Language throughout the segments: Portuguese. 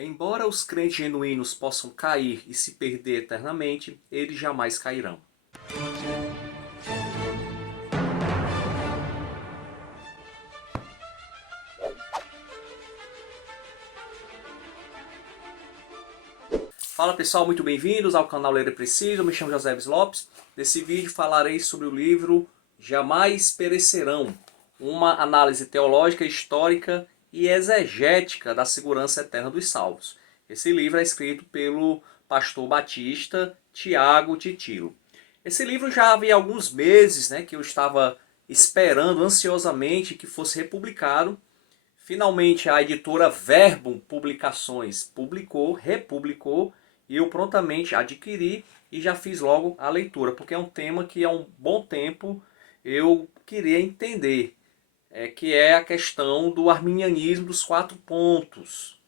Embora os crentes genuínos possam cair e se perder eternamente, eles jamais cairão. Fala pessoal, muito bem-vindos ao canal Ler é Preciso, eu me chamo José Lopes. Nesse vídeo falarei sobre o livro Jamais Perecerão, uma análise teológica, histórica e exegética da segurança eterna dos salvos. Esse livro é escrito pelo pastor batista Tiago Titilo. Esse livro já havia alguns meses que eu estava esperando ansiosamente que fosse republicado. Finalmente a editora Verbum Publicações republicou, e eu prontamente adquiri e já fiz logo a leitura, porque é um tema que há um bom tempo eu queria entender, que é a questão do arminianismo dos 4 pontos.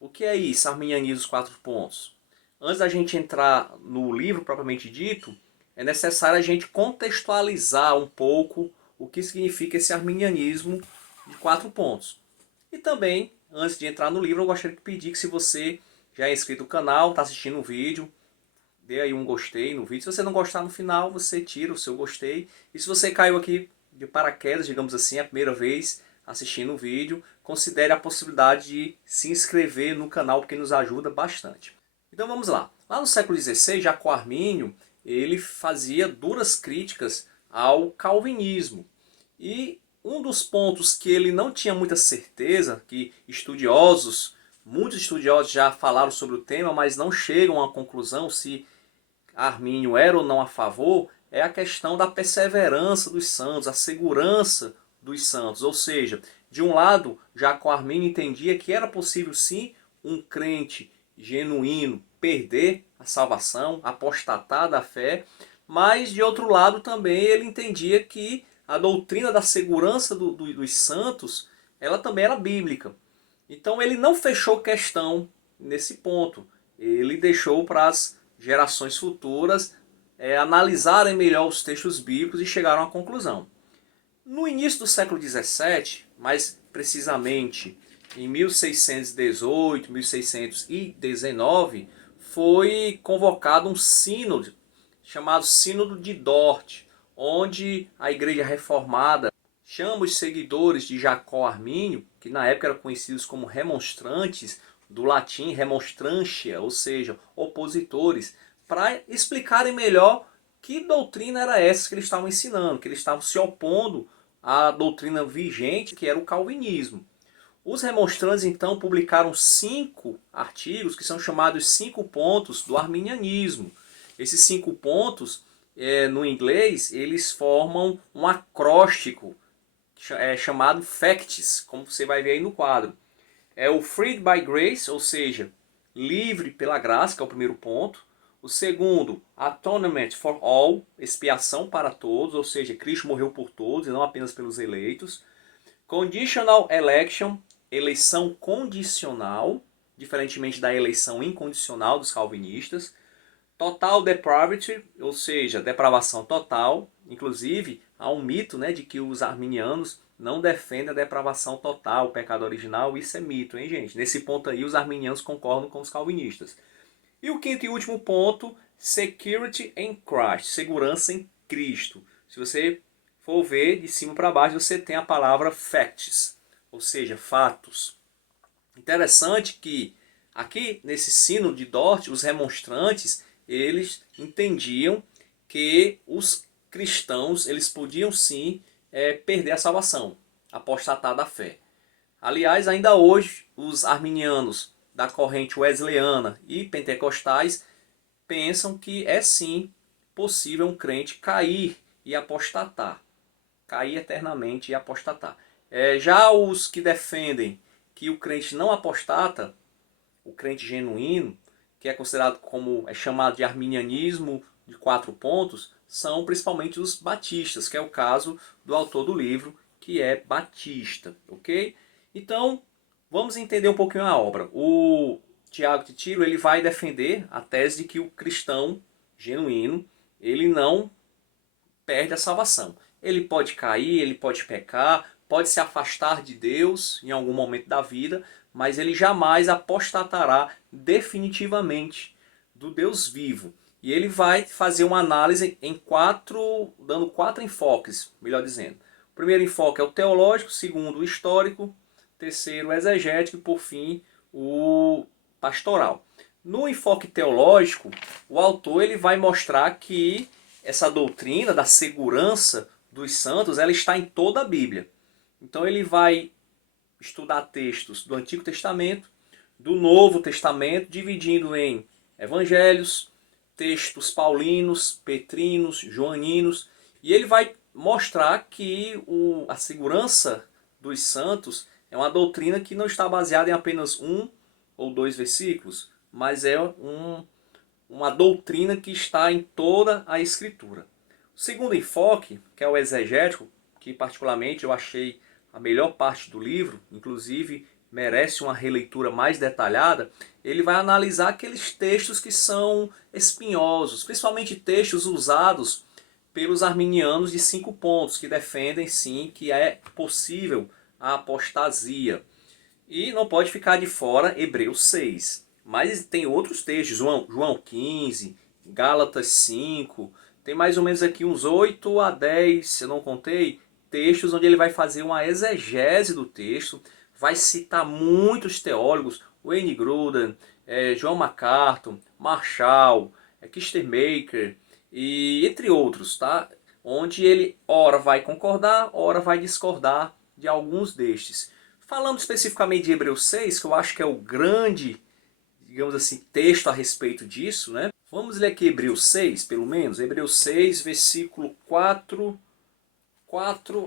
O que é isso, arminianismo dos 4 pontos? Antes da gente entrar no livro propriamente dito, é necessário a gente contextualizar um pouco o que significa esse arminianismo de 4 pontos. E também, antes de entrar no livro, eu gostaria de pedir que, se você já é inscrito no canal, está assistindo o vídeo, dê aí um gostei no vídeo. Se você não gostar no final, você tira o seu gostei. E se você caiu aqui de paraquedas, digamos assim, a primeira vez assistindo o vídeo, considere a possibilidade de se inscrever no canal, porque nos ajuda bastante. Então vamos lá. Lá no século XVI, Jacó Armínio, ele fazia duras críticas ao calvinismo. E um dos pontos que ele não tinha muita certeza, que muitos estudiosos já falaram sobre o tema, mas não chegam à conclusão se Armínio era ou não a favor, é a questão da perseverança dos santos, a segurança dos santos. Ou seja, de um lado, Jacó Armínio entendia que era possível sim um crente genuíno perder a salvação, apostatar da fé, mas de outro lado também ele entendia que a doutrina da segurança dos santos, ela também era bíblica. Então ele não fechou questão nesse ponto. Ele deixou para as gerações futuras analisarem melhor os textos bíblicos e chegaram à conclusão. No início do século XVII, mais precisamente em 1618, 1619, foi convocado um sínodo chamado Sínodo de Dort, onde a Igreja Reformada chama os seguidores de Jacó Armínio, que na época eram conhecidos como remonstrantes, do latim remonstrantia, ou seja, opositores, para explicarem melhor que doutrina era essa que eles estavam ensinando, que eles estavam se opondo à doutrina vigente, que era o calvinismo. Os remonstrantes então publicaram 5 artigos que são chamados 5 pontos do arminianismo. Esses 5 pontos, no inglês, eles formam um acróstico chamado FACTS, como você vai ver aí no quadro. É o Freed by Grace, ou seja, livre pela graça, que é o primeiro ponto. O segundo, Atonement for All, expiação para todos, ou seja, Cristo morreu por todos e não apenas pelos eleitos. Conditional Election, eleição condicional, diferentemente da eleição incondicional dos calvinistas. Total Depravity, ou seja, depravação total. Inclusive, há um mito de que os arminianos não defendem a depravação total, o pecado original. Isso é mito, hein, gente? Nesse ponto aí, os arminianos concordam com os calvinistas. E o quinto e último ponto, Security in Christ, segurança em Cristo. Se você for ver de cima para baixo, você tem a palavra facts, ou seja, fatos. Interessante que aqui nesse sino de Dort, os remonstrantes, eles entendiam que os cristãos eles podiam sim perder a salvação, apostatar da fé. Aliás, ainda hoje, os arminianos da corrente wesleyana e pentecostais pensam que é sim possível um crente cair e apostatar. Cair eternamente e apostatar. Já os que defendem que o crente não apostata, o crente genuíno, que é considerado como, é chamado de arminianismo de 4 pontos, são principalmente os batistas, que é o caso do autor do livro, que é batista, ok? Então, vamos entender um pouquinho a obra. O Tiago Titilo, ele vai defender a tese de que o cristão genuíno, ele não perde a salvação. Ele pode cair, ele pode pecar, pode se afastar de Deus em algum momento da vida, mas ele jamais apostatará definitivamente do Deus vivo. E ele vai fazer uma análise em dando quatro enfoques, melhor dizendo. O primeiro enfoque é o teológico, o segundo o histórico, terceiro o exegético e por fim o pastoral. No enfoque teológico, o autor ele vai mostrar que essa doutrina da segurança dos santos ela está em toda a Bíblia. Então ele vai estudar textos do Antigo Testamento, do Novo Testamento, dividindo em evangelhos, textos paulinos, petrinos, joaninos, e ele vai mostrar que a segurança dos santos é uma doutrina que não está baseada em apenas um ou dois versículos, mas é uma doutrina que está em toda a Escritura. O segundo enfoque, que é o exegético, que particularmente eu achei a melhor parte do livro, inclusive merece uma releitura mais detalhada, ele vai analisar aqueles textos que são espinhosos, principalmente textos usados pelos arminianos de 5 pontos, que defendem sim que é possível a apostasia. E não pode ficar de fora Hebreus 6. Mas tem outros textos, João 15, Gálatas 5, tem mais ou menos aqui uns 8 a 10, se eu não contei, textos onde ele vai fazer uma exegese do texto, vai citar muitos teólogos, Wayne Grudem, John MacArthur, Marshall, Kistemaker, e entre outros, tá? Onde ele ora vai concordar, ora vai discordar de alguns destes. Falando especificamente de Hebreus 6, que eu acho que é o grande, digamos assim, texto a respeito disso, né? Vamos ler aqui Hebreus 6, pelo menos. Hebreus 6, versículo 4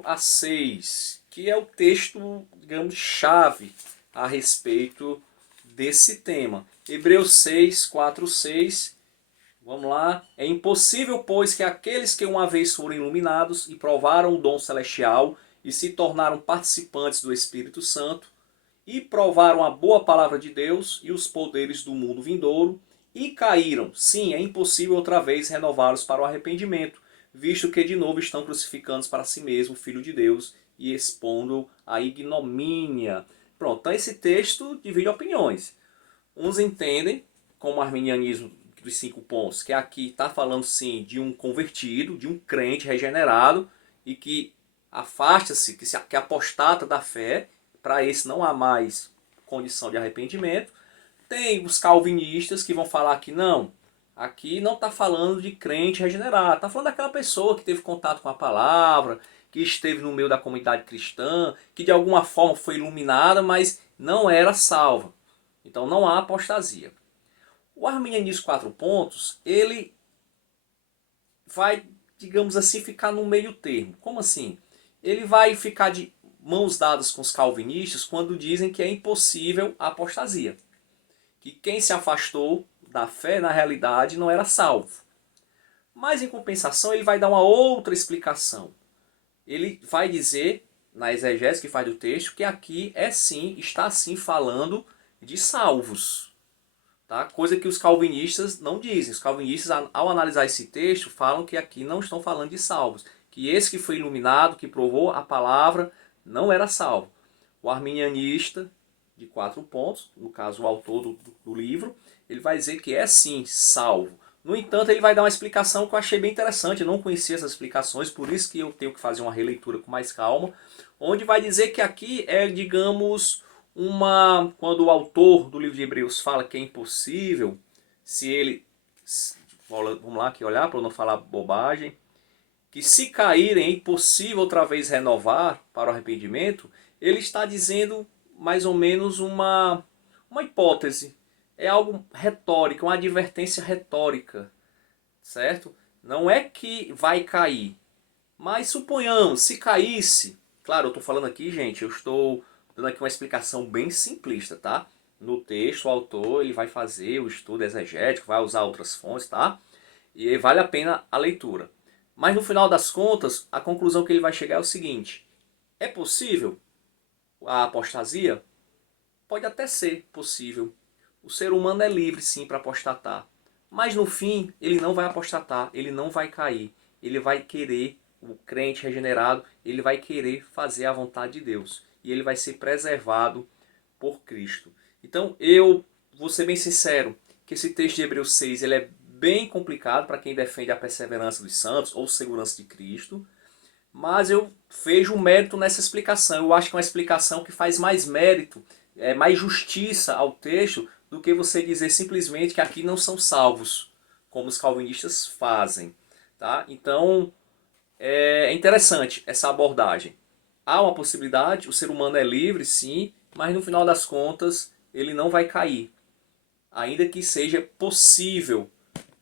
a 6, que é o texto, digamos, chave a respeito desse tema. Hebreus 6, 4, 6, vamos lá. É impossível, pois, que aqueles que uma vez foram iluminados e provaram o dom celestial e se tornaram participantes do Espírito Santo, e provaram a boa palavra de Deus e os poderes do mundo vindouro, e caíram. Sim, é impossível outra vez renová-los para o arrependimento, visto que de novo estão crucificando para si mesmo o Filho de Deus e expondo a ignomínia. Pronto, então esse texto divide opiniões. Uns entendem, como o arminianismo dos 5 pontos, que aqui está falando sim de um convertido, de um crente regenerado, e que afasta-se, que apostata da fé, para esse não há mais condição de arrependimento. Tem os calvinistas que vão falar que não, aqui não está falando de crente regenerado, está falando daquela pessoa que teve contato com a palavra, que esteve no meio da comunidade cristã, que de alguma forma foi iluminada, mas não era salva. Então não há apostasia. O arminianismo 4 pontos, ele vai, digamos assim, ficar no meio termo. Como assim? Ele vai ficar de mãos dadas com os calvinistas quando dizem que é impossível a apostasia. Que quem se afastou da fé, na realidade, não era salvo. Mas, em compensação, ele vai dar uma outra explicação. Ele vai dizer, na exegese que faz do texto, que aqui está sim falando de salvos. Tá? Coisa que os calvinistas não dizem. Os calvinistas, ao analisar esse texto, falam que aqui não estão falando de salvos. Que esse que foi iluminado, que provou a palavra, não era salvo. O arminianista, de 4 pontos, no caso o autor do livro, ele vai dizer que é sim salvo. No entanto, ele vai dar uma explicação que eu achei bem interessante. Eu não conhecia essas explicações, por isso que eu tenho que fazer uma releitura com mais calma. Onde vai dizer que aqui é, digamos, quando o autor do livro de Hebreus fala que é impossível, se ele, vamos lá aqui olhar para eu não falar bobagem, que se caírem é impossível outra vez renovar para o arrependimento, ele está dizendo mais ou menos uma hipótese, é algo retórico, uma advertência retórica, certo? Não é que vai cair, mas suponhamos, se caísse, claro, eu estou falando aqui, gente, eu estou dando aqui uma explicação bem simplista, tá? No texto, o autor ele vai fazer o estudo exegético, vai usar outras fontes, tá? E vale a pena a leitura. Mas no final das contas, a conclusão que ele vai chegar é o seguinte: é possível a apostasia? Pode até ser possível. O ser humano é livre sim para apostatar. Mas no fim, ele não vai apostatar, ele não vai cair. Ele vai querer o crente regenerado, ele vai querer fazer a vontade de Deus. E ele vai ser preservado por Cristo. Então eu vou ser bem sincero, que esse texto de Hebreus 6 ele é bem complicado para quem defende a perseverança dos santos ou segurança de Cristo. Mas eu vejo um mérito nessa explicação. Eu acho que é uma explicação que faz mais mérito, mais justiça ao texto, do que você dizer simplesmente que aqui não são salvos, como os calvinistas fazem. Tá? Então, é interessante essa abordagem. Há uma possibilidade, o ser humano é livre, sim, mas no final das contas ele não vai cair. Ainda que seja possível,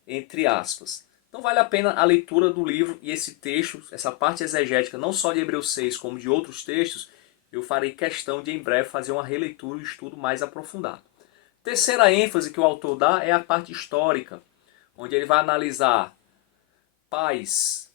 entre aspas. Então vale a pena a leitura do livro e esse texto, essa parte exegética, não só de Hebreus 6, como de outros textos, eu farei questão de em breve fazer uma releitura e um estudo mais aprofundado. Terceira ênfase que o autor dá é a parte histórica, onde ele vai analisar pais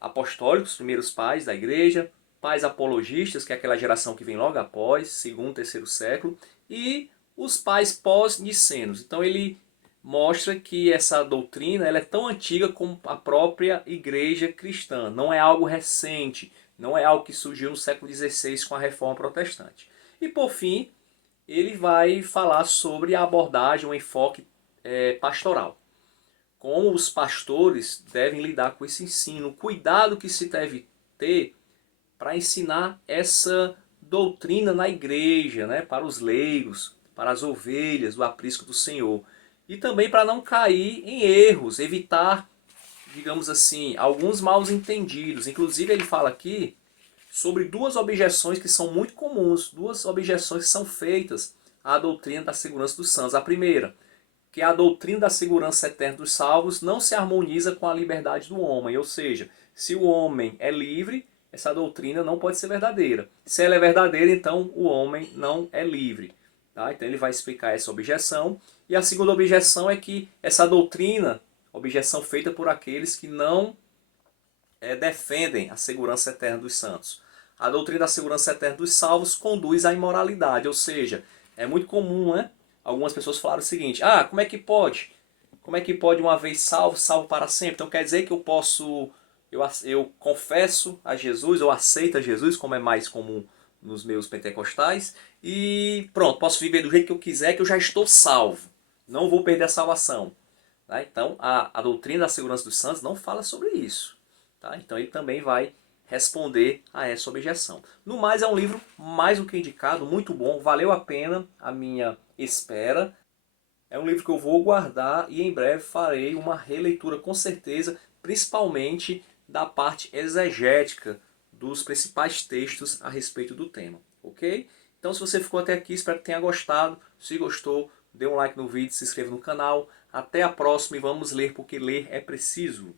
apostólicos, primeiros pais da igreja, pais apologistas, que é aquela geração que vem logo após, segundo, terceiro século, e os pais pós-nicenos. Então ele mostra que essa doutrina ela é tão antiga como a própria igreja cristã. Não é algo recente, não é algo que surgiu no século XVI com a reforma protestante. E por fim, ele vai falar sobre a abordagem, o enfoque pastoral. Como os pastores devem lidar com esse ensino, o cuidado que se deve ter para ensinar essa doutrina na igreja, né, para os leigos, para as ovelhas do aprisco do Senhor. E também para não cair em erros, evitar, digamos assim, alguns maus entendidos. Inclusive ele fala aqui sobre duas objeções que são muito comuns, duas objeções que são feitas à doutrina da segurança dos santos. A primeira, que a doutrina da segurança eterna dos salvos não se harmoniza com a liberdade do homem, ou seja, se o homem é livre, essa doutrina não pode ser verdadeira. Se ela é verdadeira, então o homem não é livre. Tá? Então ele vai explicar essa objeção. E a segunda objeção é que essa doutrina, objeção feita por aqueles que não defendem a segurança eterna dos santos. A doutrina da segurança eterna dos salvos conduz à imoralidade, ou seja, é muito comum, né? Algumas pessoas falaram o seguinte: ah, como é que pode? Como é que pode uma vez salvo, salvo para sempre? Então quer dizer que eu posso, eu confesso a Jesus, eu aceito a Jesus, como é mais comum nos meus pentecostais, e pronto, posso viver do jeito que eu quiser, que eu já estou salvo. Não vou perder a salvação. Tá? Então a doutrina da segurança dos santos não fala sobre isso. Tá? Então ele também vai responder a essa objeção. No mais, é um livro mais do que indicado, muito bom, valeu a pena a minha espera. É um livro que eu vou guardar e em breve farei uma releitura com certeza, principalmente da parte exegética dos principais textos a respeito do tema, ok? Então se você ficou até aqui, espero que tenha gostado. Se gostou, dê um like no vídeo, se inscreva no canal. Até a próxima e vamos ler, porque ler é preciso.